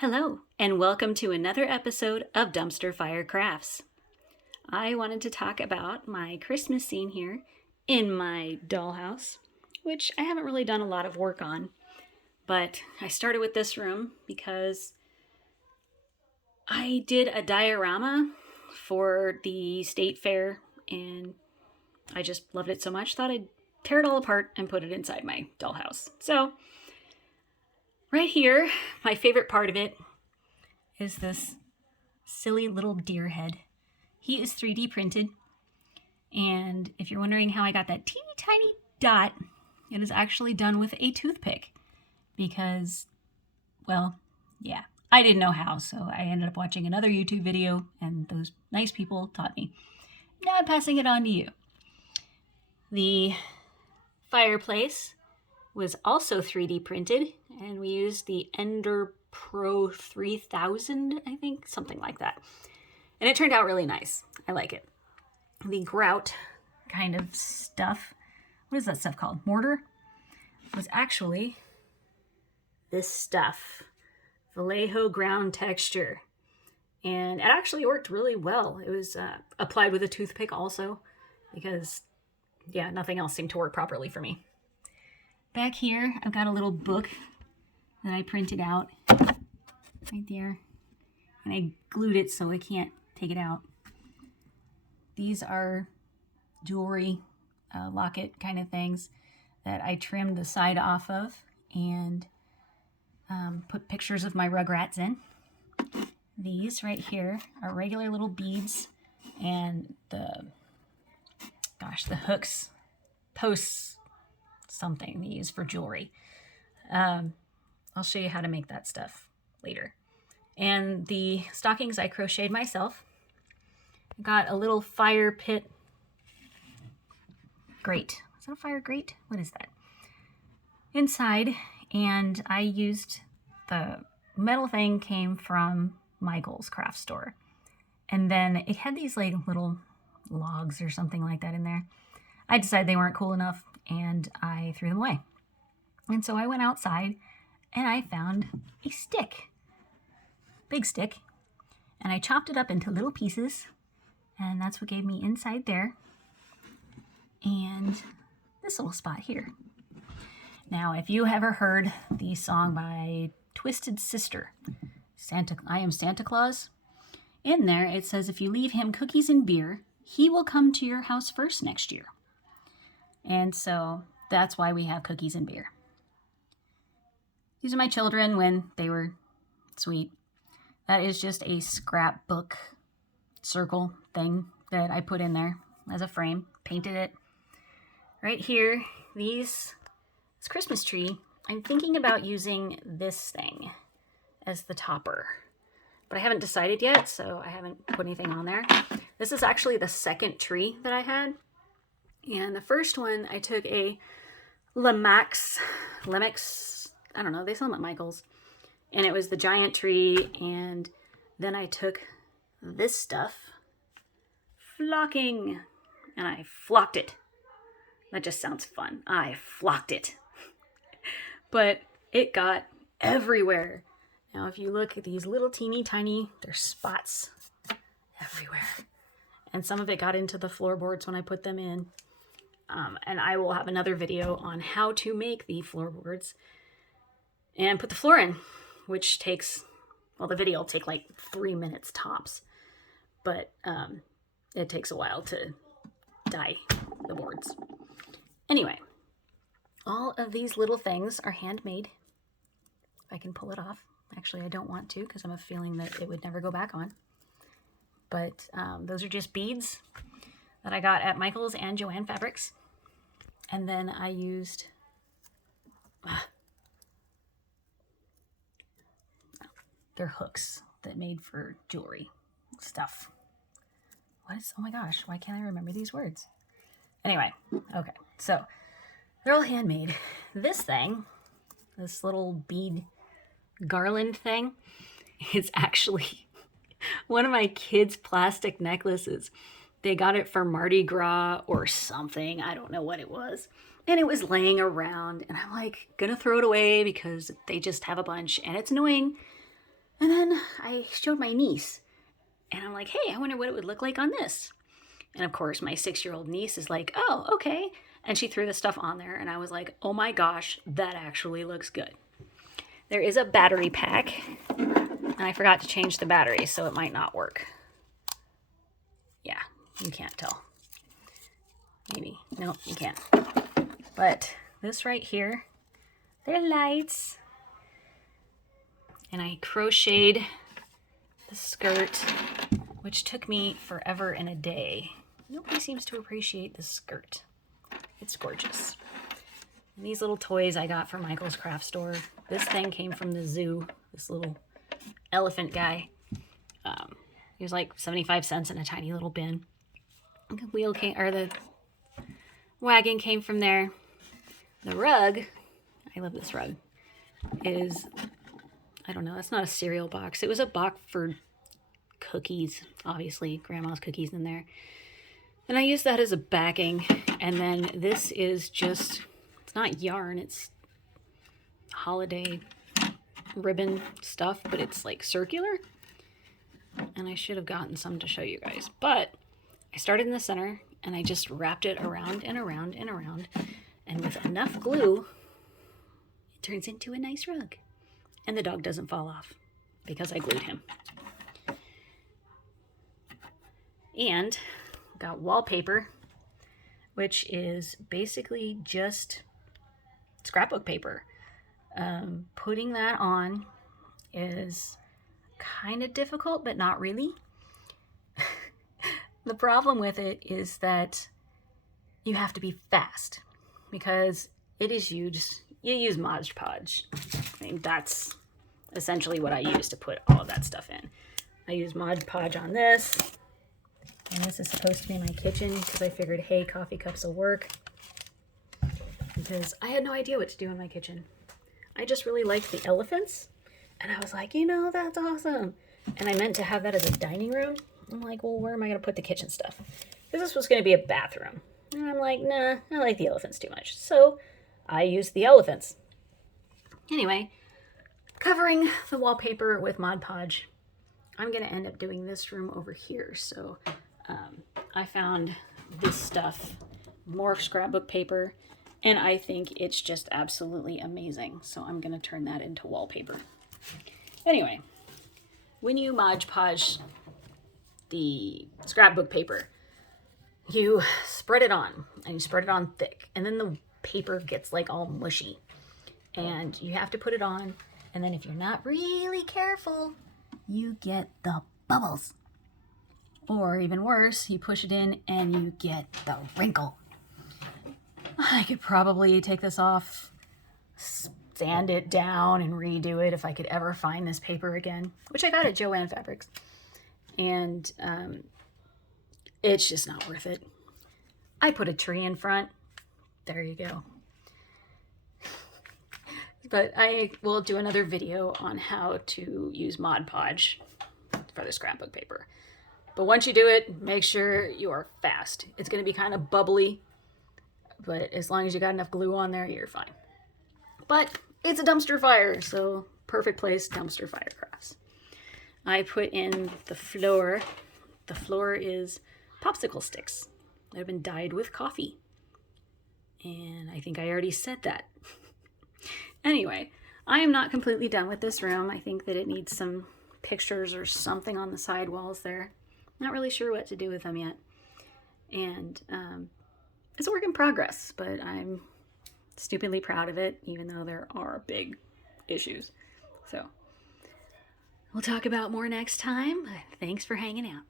Hello, and welcome to another episode of Dumpster Fire Crafts. I wanted to talk about my Christmas scene here in my dollhouse, which I haven't really done a lot of work on, but I started with this room because I did a diorama for the state fair, and I just loved it so much, thought I'd tear it all apart and put it inside my dollhouse. So, right here, my favorite part of it is this silly little deer head. He is 3D printed, and if you're wondering how I got that teeny tiny dot, it is actually done with a toothpick because, well, yeah, I didn't know how, so I ended up watching another YouTube video, and those nice people taught me. Now I'm passing it on to you. The fireplace was also 3D printed, and we used the Ender Pro 3000, I think, something like that. And it turned out really nice. I like it. The grout kind of stuff, what is that stuff called? Mortar? Was actually this stuff. Vallejo ground texture. And it actually worked really well. It was applied with a toothpick also, because, yeah, nothing else seemed to work properly for me. Back here, I've got a little book that I printed out right there. And I glued it so I can't take it out. These are jewelry, locket kind of things that I trimmed the side off of and put pictures of my Rugrats in. These right here are regular little beads, and the hooks, posts, something they use for jewelry. I'll show you how to make that stuff later. And the stockings I crocheted myself. Got a little fire pit grate. Is that a fire grate? What is that? Inside, and I used the metal thing came from Michael's craft store. And then it had these like little logs or something like that in there. I decided they weren't cool enough, and I threw them away. And so I went outside and I found a stick, big stick, and I chopped it up into little pieces, and that's what gave me inside there and this little spot here. Now, if you ever heard the song by Twisted Sister, I Am Santa Claus, in there it says if you leave him cookies and beer, he will come to your house first next year. And so that's why we have cookies and beer. These are my children when they were sweet. That is just a scrapbook circle thing that I put in there as a frame. Painted it. Right here, this Christmas tree, I'm thinking about using this thing as the topper. But I haven't decided yet, so I haven't put anything on there. This is actually the second tree that I had. And the first one, I took a Lemix, I don't know, they sell them at Michael's. And it was the giant tree, and then I took this stuff, flocking, and I flocked it. That just sounds fun. I flocked it. But it got everywhere. Now, if you look at these little teeny tiny, there's spots everywhere. And some of it got into the floorboards when I put them in. And I will have another video on how to make the floorboards and put the floor in, which takes, well, the video will take like 3 minutes tops, but it takes a while to dye the boards. Anyway, all of these little things are handmade. If I can pull it off. Actually, I don't want to because I'm a feeling that it would never go back on. But those are just beads that I got at Michael's and Joann Fabrics. And then I used they're hooks that made for jewelry stuff. Oh my gosh, why can't I remember these words? Anyway, okay, so they're all handmade. This thing, this little bead garland thing, is actually one of my kids' plastic necklaces. They got it for Mardi Gras or something. I don't know what it was. And it was laying around, and I'm like, gonna throw it away because they just have a bunch, and it's annoying. And then I showed my niece, and I'm like, hey, I wonder what it would look like on this. And of course, my 6-year-old niece is like, oh, okay. And she threw the stuff on there, and I was like, oh my gosh, that actually looks good. There is a battery pack, and I forgot to change the battery, so it might not work. Yeah, you can't tell. Maybe. Nope, you can't. But this right here, they're lights. And I crocheted the skirt, which took me forever and a day. Nobody seems to appreciate this skirt. It's gorgeous. And these little toys I got from Michael's craft store. This thing came from the zoo. This little elephant guy. He was like 75 cents in a tiny little bin. The wheel came, or the wagon came from there. The rug, I love this rug, is, I don't know, that's not a cereal box. It was a box for cookies, obviously, grandma's cookies in there. And I used that as a backing. And then this is just, it's not yarn, it's holiday ribbon stuff, but it's like circular. And I should have gotten some to show you guys. But I started in the center and I just wrapped it around and around and around. And with enough glue, it turns into a nice rug. And the dog doesn't fall off because I glued him. And got wallpaper, which is basically just scrapbook paper. Putting that on is kind of difficult, but not really. The problem with it is that you have to be fast because it is used, you use Mod Podge. I mean, that's essentially what I use to put all of that stuff in. I use Mod Podge on this. And this is supposed to be my kitchen because I figured, hey, coffee cups will work. Because I had no idea what to do in my kitchen. I just really liked the elephants. And I was like, you know, that's awesome. And I meant to have that as a dining room. I'm like, well, where am I going to put the kitchen stuff? Because this was going to be a bathroom. And I'm like, nah, I like the elephants too much. So I used the elephants. Anyway, covering the wallpaper with Mod Podge, I'm going to end up doing this room over here. So I found this stuff, more scrapbook paper, and I think it's just absolutely amazing. So I'm going to turn that into wallpaper. Anyway, when you Mod Podge the scrapbook paper, you spread it on, and you spread it on thick, and then the paper gets like all mushy, and you have to put it on, and then if you're not really careful, you get the bubbles. Or even worse, you push it in and you get the wrinkle. I could probably take this off, sand it down, and redo it if I could ever find this paper again, which I got at Joann Fabrics. And it's just not worth it. I put a tree in front. There you go. But I will do another video on how to use Mod Podge for the scrapbook paper. But once you do it, make sure you are fast. It's going to be kind of bubbly, but as long as you got enough glue on there, you're fine. But it's a dumpster fire, so perfect place, dumpster fire crafts. I put in the floor. The floor is popsicle sticks that have been dyed with coffee. And I think I already said that. Anyway, I am not completely done with this room. I think that it needs some pictures or something on the side walls there. Not really sure what to do with them yet. And it's a work in progress, but I'm stupidly proud of it, even though there are big issues. So we'll talk about more next time. Thanks for hanging out.